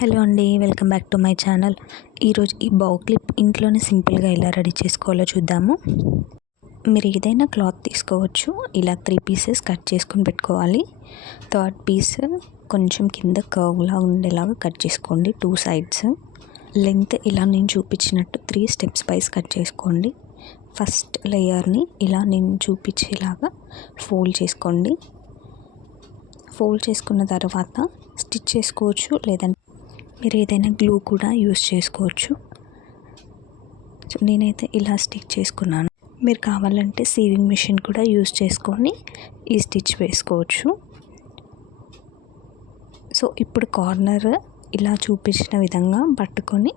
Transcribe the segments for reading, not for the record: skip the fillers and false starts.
Hello అండి, welcome back to my channel. ఈరోజు ఈ బౌ క్లిప్ ఇంట్లోనే సింపుల్గా ఎలా రెడీ చేసుకోవాలో చూద్దాము. మీరు ఏదైనా క్లాత్ తీసుకోవచ్చు. ఇలా 3 పీసెస్ కట్ చేసుకొని పెట్టుకోవాలి. థర్డ్ పీస్ కొంచెం కింద కర్వ్లా ఉండేలాగా కట్ చేసుకోండి. 2 సైడ్స్ లెంత్ ఇలా నేను చూపించినట్టు 3 స్టెప్స్ వైస్ కట్ చేసుకోండి. ఫస్ట్ లేయర్ని ఇలా నేను చూపించేలాగా ఫోల్డ్ చేసుకోండి. ఫోల్డ్ చేసుకున్న తర్వాత స్టిచ్ చేసుకోవచ్చు, లేదంటే మీరు ఏదైనా గ్లూ కూడా యూస్ చేసుకోవచ్చు. సో నేనైతే ఇలా స్టిచ్ చేసుకున్నాను. మీరు కావాలంటే సీవింగ్ మిషన్ కూడా యూస్ చేసుకొని ఈ స్టిచ్ వేసుకోవచ్చు. సో ఇప్పుడు కార్నర్ ఇలా చూపించిన విధంగా పట్టుకొని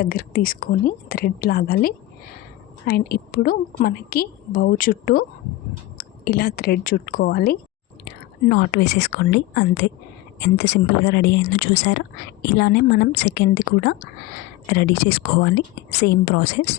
దగ్గరికి తీసుకొని థ్రెడ్ లాగాలి. అండ్ ఇప్పుడు మనకి బౌ చుట్టూ ఇలా థ్రెడ్ చుట్టుకోవాలి. నాట్ వేసేసుకోండి, అంతే. ఎంత సింపుల్గా రెడీ అయిందో చూసారా? ఇలానే మనం సెకండ్ది కూడా రెడీ చేసుకోవాలి, సేమ్ ప్రాసెస్.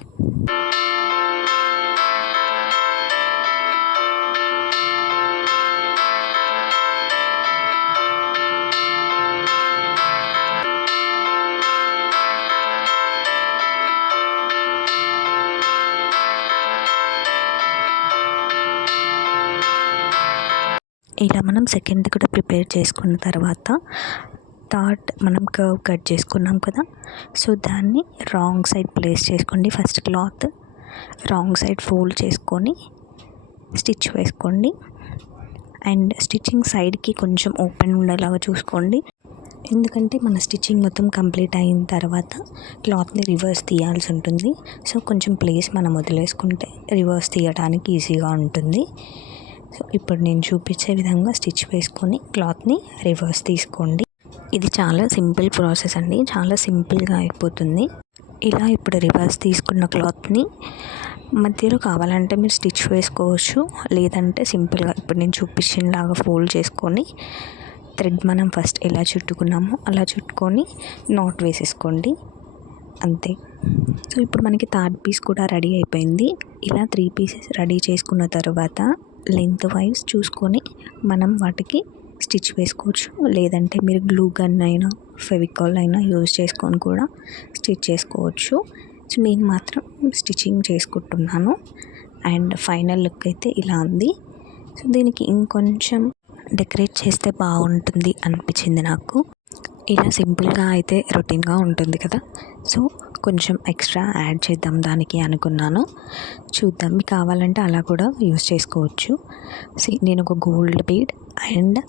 ఇలా మనం సెకండ్ కూడా ప్రిపేర్ చేసుకున్న తర్వాత థర్డ్ మనం కర్వ్ కట్ చేసుకున్నాం కదా, సో దాన్ని రాంగ్ సైడ్ ప్లేస్ చేసుకోండి. First cloth wrong side fold చేసుకొని స్టిచ్ వేసుకోండి. అండ్ స్టిచ్చింగ్ సైడ్కి కొంచెం ఓపెన్ ఉండేలాగా చూసుకోండి, ఎందుకంటే మన స్టిచ్చింగ్ మొత్తం కంప్లీట్ అయిన తర్వాత క్లాత్ని రివర్స్ తీయాల్సి ఉంటుంది. సో కొంచెం ప్లేస్ మనం వదిలేసుకుంటే రివర్స్ తీయడానికి ఈజీగా ఉంటుంది. సో ఇప్పుడు నేను చూపించే విధంగా స్టిచ్ వేసుకొని క్లాత్ని రివర్స్ తీసుకోండి. ఇది చాలా సింపుల్ ప్రాసెస్ అండి, చాలా సింపుల్గా అయిపోతుంది. ఇలా ఇప్పుడు రివర్స్ తీసుకున్న క్లాత్ని మధ్యలో కావాలంటే మీరు స్టిచ్ వేసుకోవచ్చు, లేదంటే సింపుల్గా ఇప్పుడు నేను చూపించినలాగా ఫోల్డ్ చేసుకొని థ్రెడ్ మనం ఫస్ట్ ఎలా చుట్టుకున్నామో అలా చుట్టుకొని నాట్ వేసేసుకోండి, అంతే. సో ఇప్పుడు మనకి థర్డ్ పీస్ కూడా రెడీ అయిపోయింది. ఇలా 3 పీసెస్ రెడీ చేసుకున్న తర్వాత లెంత్ వైజ్ చూసుకొని మనం వాటికి స్టిచ్ వేసుకోవచ్చు, లేదంటే మీరు గ్లూ గన్ అయినా ఫెవికాల్ అయినా యూజ్ చేసుకొని కూడా స్టిచ్ చేసుకోవచ్చు. సో నేను మాత్రం స్టిచ్చింగ్ చేసుకుంటున్నాను. అండ్ ఫైనల్ లుక్ అయితే ఇలా ఉంది. సో దీనికి ఇంకొంచెం డెకరేట్ చేస్తే బాగుంటుంది అనిపించింది నాకు. ఇలా సింపుల్గా అయితే రొటీన్గా ఉంటుంది కదా, సో కొంచెం ఎక్స్ట్రా యాడ్ చేద్దాం దానికి అనుకున్నాను. చూద్దాం, మీకు కావాలంటే అలా కూడా యూస్ చేసుకోవచ్చు. నేను ఒక గోల్డ్ బీడ్ అండ్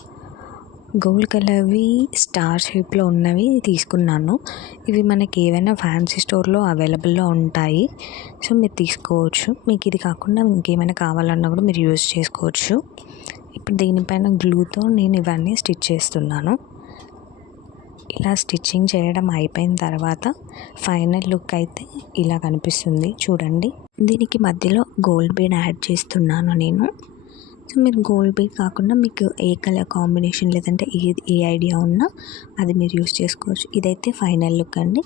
గోల్డ్ కలర్వి స్టార్ షేప్లో ఉన్నవి తీసుకున్నాను. ఇవి మనకి ఏవైనా ఫ్యాన్సీ స్టోర్లో అవైలబుల్లో ఉంటాయి, సో మీరు తీసుకోవచ్చు. మీకు ఇది కాకుండా ఇంకేమైనా కావాలన్నా కూడా మీరు యూస్ చేసుకోవచ్చు. ఇప్పుడు దీనిపైన గ్లూతో నేను ఇవన్నీ స్టిచ్ చేస్తున్నాను. ఇలా స్టిచ్చింగ్ చేయడం అయిపోయిన తర్వాత ఫైనల్ లుక్ అయితే ఇలా కనిపిస్తుంది, చూడండి. దీనికి మధ్యలో గోల్డ్ బీడ్ యాడ్ చేస్తున్నాను నేను. సో మీరు గోల్డ్ బీడ్ కాకుండా మీకు ఏ కలర్ కాంబినేషన్ లేదంటే ఏ ఐడియా ఉన్నా అది మీరు యూస్ చేసుకోవచ్చు. ఇదైతే ఫైనల్ లుక్ అండి,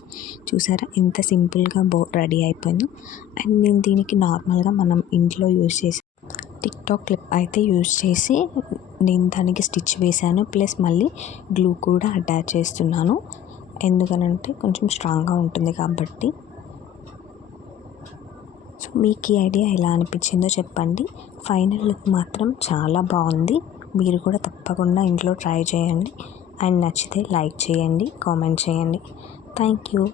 చూసారా ఎంత సింపుల్గా రెడీ అయిపోయిందో. అండ్ నేను దీనికి నార్మల్గా మనం ఇంట్లో యూస్ చేసి టిక్టాక్ క్లిప్ అయితే యూజ్ చేసి నేను దానికి స్టిచ్ వేశాను, ప్లస్ మళ్ళీ గ్లూ కూడా అటాచ్ చేస్తున్నాను, ఎందుకనంటే కొంచెం స్ట్రాంగ్గా ఉంటుంది కాబట్టి. సో మీకు ఈ ఐడియా ఎలా అనిపించిందో చెప్పండి. ఫైనల్ లుక్ మాత్రం చాలా బాగుంది. మీరు కూడా తప్పకుండా ఇంట్లో ట్రై చేయండి. అండ్ నచ్చితే లైక్ చేయండి, కామెంట్ చేయండి. Thank you.